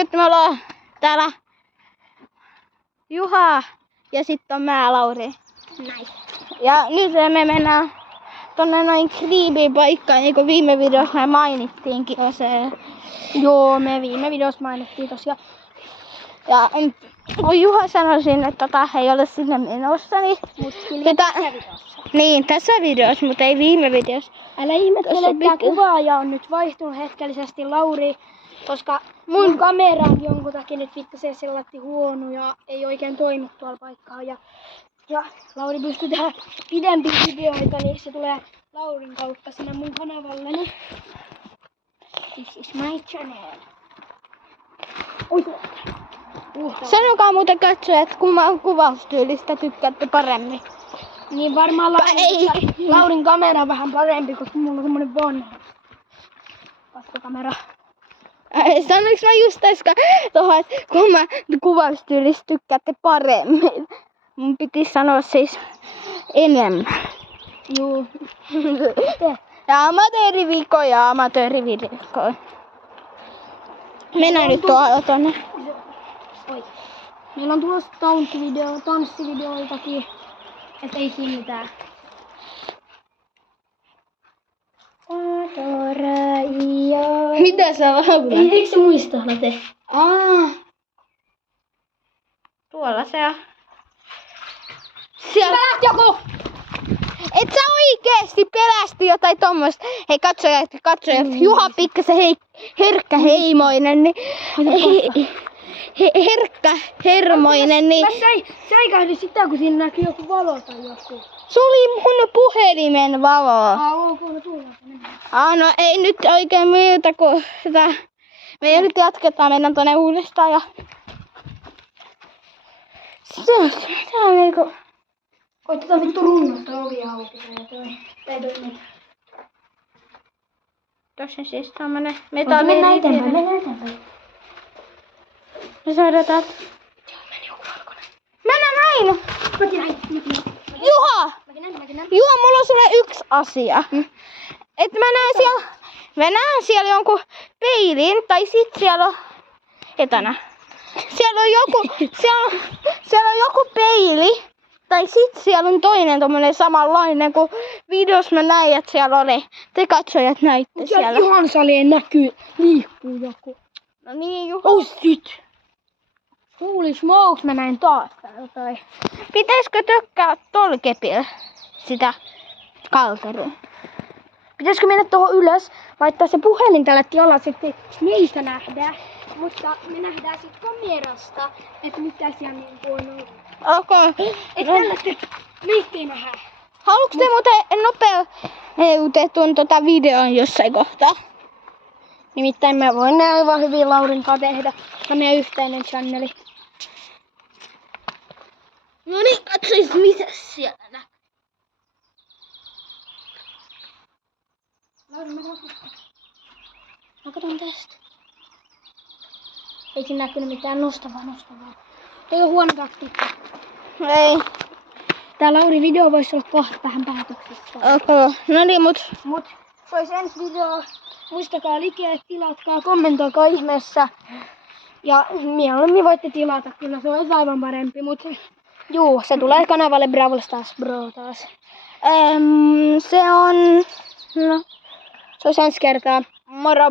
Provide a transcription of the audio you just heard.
nyt me ollaan täällä Juha ja sitten on mä, Lauri. Näin. Ja nyt me mennään tonne noin kriibiin paikkaan, niin kuin viime videossa me mainittiinkin se. Joo, me viime videossa mainittiin tosiaan. Ja kun Juha sanoi sinne, että ei ole sinne menossa, niin tässä videossa. Niin, tässä videossa, mutta ei viime videossa. Älä ihmettele, että tää kuvaaja on nyt vaihtunut hetkellisesti Lauri, koska mun kamera on jonkun takia nyt pikkasen sellatti huono ja ei oikein toimi tuolla paikkaa. Ja Lauri pystyy tehdä pidempiä videoita, niin se tulee Laurin kautta sinne mun kanavalleni. This is my channel. Sanokaa muuten katsojat, kumman kuvaustyylistä tykkäätte paremmin. Niin varmaan Laurin kamera on vähän parempi, koska mulla on semmonen vanha kasvokamera. Sanoinko mä just äsken tohon, että kumman kuvaustyylistä tykkäätte paremmin? Mun piti sanoa siis enemmän. Juu. Ja amatööriviikko. Mennään nyt tonne. Oi. Meillä on tulossa tanssivideoitakin, et ei siinä mitään. Mitä sä laulat? Eikö se muista te? Tuolla se on. Siellä lähti joku! Et sä oikeesti pelästi jotain tommoista. Hei katsojat. Juha pikkasen herkkä heimoinen, niin herkkä hermoinen, niin Mä säikähdin sitä, kun siinä näkyy joku valo tai joku. se oli mun puhelimen valo. Ok, no tullaan. No ei nyt oikein muuta kuin sitä. Me nyt jatketaan, mennään tonne uudestaan ja tää on niinku Koitetaan vittu runnata ovi auki. Ei toimi. tossa siis tämmönen Mennään eteenpäin. Me saadaan täältä. Meni joku valkoinen. Mennään näin! Mäkin näin. Juha! Mäkin näin. Juha, mulla on sulle yksi asia. Et mä näen siellä jonkun peilin, tai sit siellä on etänä. Siellä on joku peili, tai sit siellä on toinen tommonen samanlainen, kun videossa mä näin, että siellä oli. Te katsojat näitte siellä. Juhan saleen näkyy, liikkuu joku. No niin, Juha. Oh shit! Holy smokes, mä näin taas jotain. Pitäisikö tökkää tuolla kepillä sitä kalteria? Pitäisikö mennä tuohon ylös, laittaa se puhelin tällä alas, ettei meistä nähdä. Mutta me nähdään sit kamerasta, että mitä siellä niinku on. Okay. Että tällaista meistä ei nähdä. Haluatko te muuten nopeutetun videon jossain kohtaa? Nimittäin mä voin aivan hyvin Laurin kanssa tehdä. Tämä on meidän yhteinen channeli. No niin, katsois mitä siellä näkyy. Lauri, mä katson tästä. Ei siinä näkynyt mitään nostavaa. Toi on huono taktiikka. Ei. Tää Laurin video voisi olla kohta vähän päätöksessä. Okay. No niin, mut Se olisi ensi video. Muistakaa likeä, tilatkaa, kommentoikaa ihmeessä. Ja mieluummin voitte tilata, kyllä se olisi aivan parempi. Mut juu, se tulee kanavalle Brawl Stars Bro taas. se on... No. Se olisi ensi kertaa. Moro.